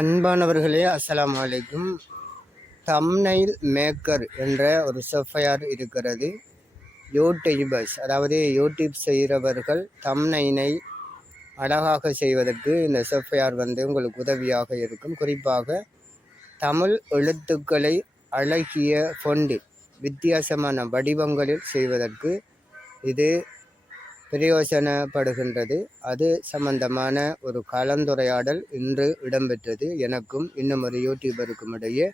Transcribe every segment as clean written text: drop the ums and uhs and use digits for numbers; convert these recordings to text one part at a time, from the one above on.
அன்பானவர்களே, அஸ்ஸலாமு அலைக்கும். தம்ப்நெயில் மேக்கர் என்ற ஒரு சாஃப்ட்வேர் இருக்கிறது. யூடியூபர்ஸ், அதாவது யூடியூப் செய்கிறவர்கள் தம்ப்நெயிலை அழகாக செய்வதற்கு இந்த சாஃப்ட்வேர் உங்களுக்கு உதவியாக இருக்கும். குறிப்பாக தமிழ் எழுத்துக்களை அழகிய ஃபொண்டில் வித்தியாசமான வடிவங்களில் செய்வதற்கு இது பிரயோசனப்படுகின்றது. அது சம்பந்தமான ஒரு கலந்துரையாடல் இன்று இடம்பெற்றது. எனக்கும் இன்னும் ஒரு யூடியூபருக்கும் இடையே.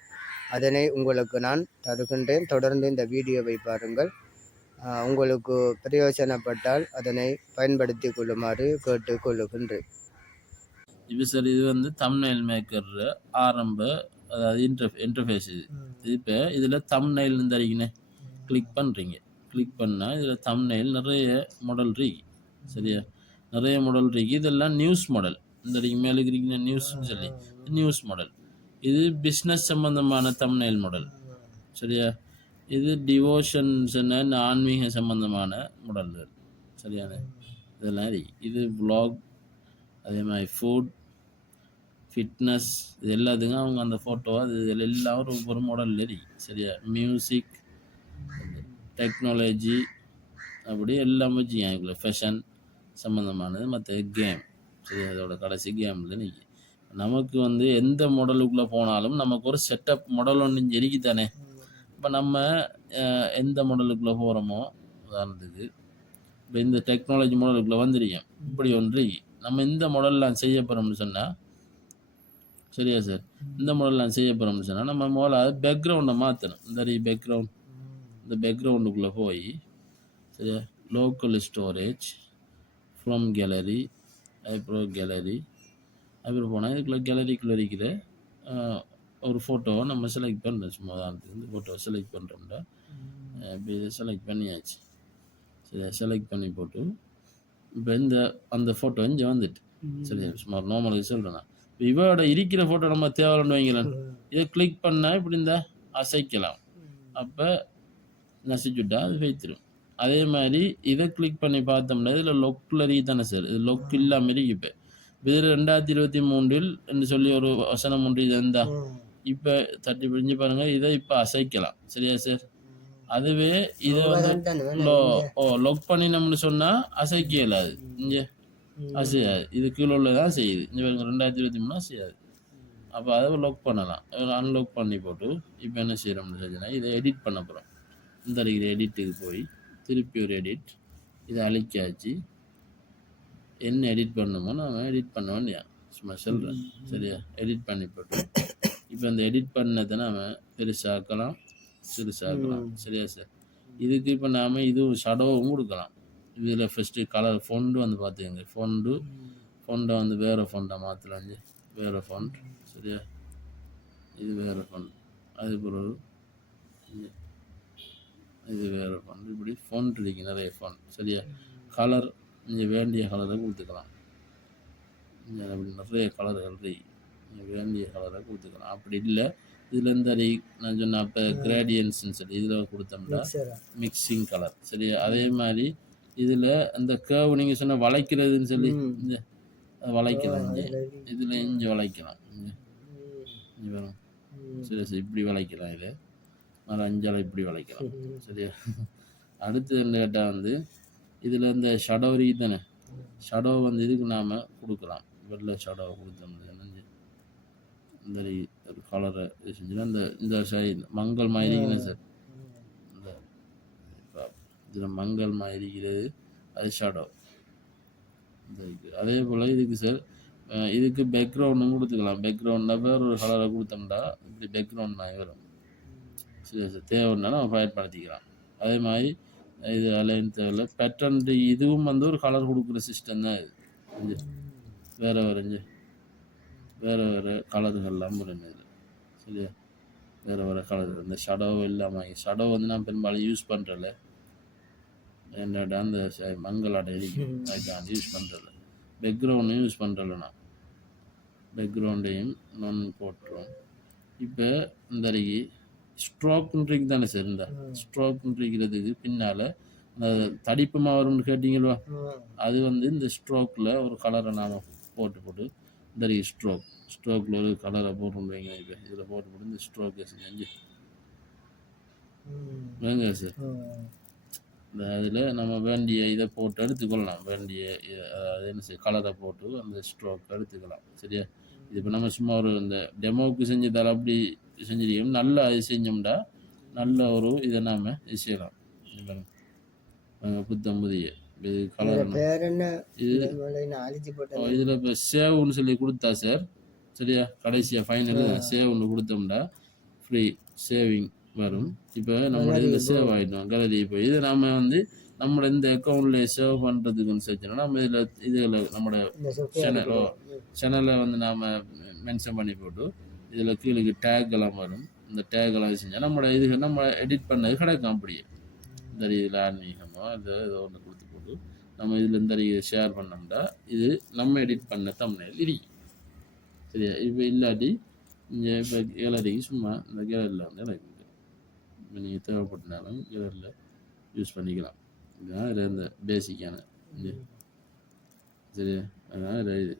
அதனை உங்களுக்கு நான் தருகின்றேன். தொடர்ந்து இந்த வீடியோவை பாருங்கள். உங்களுக்கு பிரயோசனப்பட்டால் அதனை பயன்படுத்தி கொள்ளுமாறு கேட்டுக்கொள்ளுகின்றேன். இப்போ சார் இது தம்ப்நெயில் மேக்கர் ஆரம்ப, அதாவது இன்டர்ஃபேஸ். இது இப்போ இதில் தம்ப்நெயில் தரீங்கன்னு கிளிக் பண்ணுறீங்க. கிளிக் பண்ணால் இதில் தம்ப்நெயில் நிறைய மாடல் இருக்கு. சரியா, நிறைய மாடல் இருக்கு. இதெல்லாம் நியூஸ் மாடல். இந்த மேலே இருக்கிறீங்க நியூஸ்ன்னு சொல்லி நியூஸ் மாடல். இது பிஸ்னஸ் சம்பந்தமான தம்ப்நெயில் மாடல். சரியா, இது டிவோஷன்ஸ் ஆன்மீக சம்பந்தமான மாடல்கள். சரியான இதெல்லாம் இருக்கு. இது vlog, அதே மாதிரி ஃபுட், ஃபிட்னஸ், இது எல்லாத்துக்கும் அவங்க அந்த ஃபோட்டோ அது எல்லாம் ஒரு மாடலில் இருக்கு. சரியா, மியூசிக், டெக்னாலஜி, அப்படி எல்லாம் வச்சுக்கோங்க. ஃபேஷன் சம்மந்தமானது, மற்ற கேம். சரி, அதோட கடைசி கேமில் நிற்கி நமக்கு எந்த மாடலுக்குள்ளே போனாலும் நமக்கு ஒரு செட்டப் மாடல் ஒன்று இருக்கு தானே. இப்போ நம்ம எந்த மாடலுக்குள்ளே போகிறோமோ, உதாரணத்துக்கு இப்போ இந்த டெக்னாலஜி மாடலுக்குள்ளே வந்துருக்கேன். இப்படி ஒன்று நம்ம இந்த மாடல்லாம் செய்ய போகிறோம்னு சொன்னால், சரியா சார், இந்த மாடல்லாம் செய்ய போகிறோம்னு சொன்னால் நம்ம முதல்ல அது பேக்ரவுண்டை மாற்றணும். இந்த பேக்ரவுண்டுக்குள்ளே போய், சரியா, லோக்கல் ஸ்டோரேஜ், ஃப்ரம் கேலரி, அதுக்கப்புறம் கேலரி, அப்புறம் போனால் இதுக்குள்ளே கேலரிக்குள்ளே இருக்கிற ஒரு ஃபோட்டோவை நம்ம செலக்ட் பண்ணுறோம். சும்மா உதாரணத்துக்கு இந்த ஃபோட்டோவை செலக்ட் பண்ணுறோம்னா இப்போ இதை செலக்ட் பண்ணியாச்சு. சரியா, செலக்ட் பண்ணி போட்டு இப்போ அந்த ஃபோட்டோ இங்கே வந்துட்டு. சரியா, சும்மா நார்மலுக்கு சொல்கிறேன்னா இப்போ இவோட இருக்கிற ஃபோட்டோ நம்ம தேவைன்னு வைங்களேன். இதை கிளிக் பண்ணால் இப்படி இந்த அசைக்கலாம். அப்போ நசிச்சுட்டா அது வைத்திரும். அதே மாதிரி இதை கிளிக் பண்ணி பார்த்தோம்னா இதில் லொக்கில் தானே சார், இது லொக் இல்லாமல் இருக்கு. இப்போ இதில் 2023 என்று சொல்லி ஒரு வசனம் ஒன்று இது இருந்தா இப்போ தட்டி பிடிஞ்சு பாருங்க. இதை இப்போ அசைக்கலாம். சரியா சார், அதுவே இதை லொக் பண்ணினோம்னு சொன்னால் அசைக்க இயலாது. இங்கே அசையாது, இது கீழே உள்ளதான் செய்யுது. இங்கே 2023 அசையாது. அப்போ அதை லொக் பண்ணலாம். அன்லாக் பண்ணி போட்டு இப்போ என்ன செய்யறோம்னு சொன்னா இதை எடிட் பண்ண போகிறோம். இந்த இருக்கிற எடிட்டுக்கு போய் திருப்பி ஒரு எடிட், இதை அழிக்காச்சு. என்ன எடிட் பண்ணணுமோ நம்ம எடிட் பண்ணுவோம். சும்மா சொல்கிறேன். சரியா, எடிட் பண்ணி போட்டு இப்போ அந்த எடிட் பண்ணதை நாம் பெருசாக்கலாம், சிறுசாக்கலாம். சரியா சார், இதுக்கு இப்போ நாம் இதுவும் ஷடோவும் கொடுக்கலாம். இதில் ஃபஸ்ட்டு கலர் ஃபொண்டு பார்த்துக்கோங்க. ஃபொண்டை வேறு ஃபொண்டை மாற்றலாம். வேறு ஃபொண்ட். சரியா, இது வேறு ஃபொண்ட், அது பிறகு இது வேறு ஃபண்ட். இப்படி ஃபோன் இருக்கு, நிறைய ஃபோன். சரியா, கலர் இங்கே வேண்டிய கலரை கொடுத்துக்கலாம். இங்கே அப்படி நிறைய கலர்கள் இருக்கு, நீங்கள் வேண்டிய கலரை கொடுத்துக்கலாம். அப்படி இல்லை இதில் இந்த நான் சொன்ன அப்போ கிரேடியன்ஸ்ன்னு சொல்லி இதில் கொடுத்தோம்னா மிக்சிங் கலர். சரியா, அதே மாதிரி இதில் அந்த கேர்வ் நீங்கள் சொன்ன வளைக்கிறதுன்னு சொல்லி இந்த வளைக்கலாம். இதில் இங்கே வளைக்கலாம். இங்கே வேணும். சரி சரி, இப்படி வளைக்கலாம். இது ஒரு 5 இப்படி வளைக்கலாம். சரியா, அடுத்து என்ன கேட்டால் இதில் இந்த ஷடோ இருக்கு தானே, ஷடோ இதுக்கு நாம் கொடுக்கலாம். வெள்ளை ஷடோ கொடுத்தோம். இந்த ஒரு கலரை செஞ்சுன்னா இந்த சைடு மங்கள் மாதிரிங்கண்ணே சார். இந்த இப்போ இதில் மங்கள் மாதிரிங்கிறது அது ஷடோ. அதே போல் இதுக்கு சார், இதுக்கு பேக்ரவுண்டும் கொடுத்துக்கலாம். பேக்ரவுண்டில் வேறு ஒரு கலரை கொடுத்தோம்னா இப்படி பேக்ரவுண்ட் மாதிரி வரும். சரி சார், தேவைன்னா நம்ம பயன்படுத்திக்கலாம். அதே மாதிரி இது அலைன் தேவையில்லை. பேட்டர்ன் இதுவும் ஒரு கலர் கொடுக்குற சிஸ்டம் தான் இது. வேறு வேறு கலர்கள்லாம் வருது இதில். சரியா, வேறு கலர். இந்த ஷடோ இல்லாமல், ஷடோ நான் பெரும்பாலும் யூஸ் பண்ணுறல. என்னடா அந்த மங்களாட இருக்கும், அதுதான் யூஸ் பண்ணுறல. பேக்ரவுண்டையும் யூஸ் பண்ணுறல. நான் பேக்ரவுண்டையும் நான் போட்டுருவோம். இப்போ இந்த ஸ்ட்ரோக்குன்றிக்கு தானே சார், இந்த ஸ்ட்ரோக்குன்றிக்கிறதுக்கு பின்னால் இந்த தடிப்புமா வரும்னு கேட்டிங்களோ, அது இந்த ஸ்ட்ரோக்கில் ஒரு கலரை நாம் போட்டு இந்த ஸ்ட்ரோக்கில் ஒரு கலரை போட்டுருந்தீங்க. இப்போ இதில் போட்டு இந்த ஸ்ட்ரோக்கை செஞ்சு வேங்க சார். இந்த அதில் நம்ம வேண்டிய இதை போட்டு எடுத்துக்கொள்ளலாம். வேண்டிய அதாவது என்ன செய்ய கலரை போட்டு அந்த ஸ்ட்ரோக் எடுத்துக்கலாம். சரியா? இது இப்போ நம்ம சும்மா ஒரு இந்த டெமோவுக்கு செஞ்சதால் அப்படி செஞ்சிருக்கோம். நல்லா அது செஞ்சோம்டா நல்ல ஒரு இதை நாம் இது செய்யலாம். புத்தம் புதிய இது கலர் இது இதில் இப்போ சேவ்னு சொல்லி கொடுத்தா சார். சரியா? கடைசியாக ஃபைனல் சேவ்னு கொடுத்தோம்டா ஃப்ரீ சேவிங் வரும். இப்போ நம்ம இதில் சேவ் ஆகிட்டோம் கேலரி. இப்போ இது நாம் வந்து நம்மளோட இந்த அக்கௌண்ட்ல சேவ் பண்ணுறதுக்குன்னு செஞ்சோம்னா நம்ம இதில் நம்மளோட சேனலை வந்து நாம் மென்ஷன் பண்ணி போட்டு இதில் கீழே டேக் எல்லாம் வரும். இந்த டேக் எல்லாம் செஞ்சால் நம்மளோட இது நம்ம எடிட் பண்ணது கிடைக்கும். அப்படியே இந்த இதில் ஆன்மீகமோ அது ஏதோ ஒன்று கொடுத்து போட்டு நம்ம இதில் இந்த ஷேர் பண்ணோம்னா இது நம்ம எடிட் பண்ண தம்ப்நெயில் இருக்கும். சரியா? இப்போ இல்லாட்டி இங்கே இப்போ கேலரிக்கு சும்மா இந்த கேலரியில் வந்து எனக்கு இப்போ நீங்கள் தேவைப்பட்டனாலும் கேலரியில் யூஸ் பண்ணிக்கலாம். இதுதான் இதில் இந்த பேசிக்கான சரியா? அதான் இது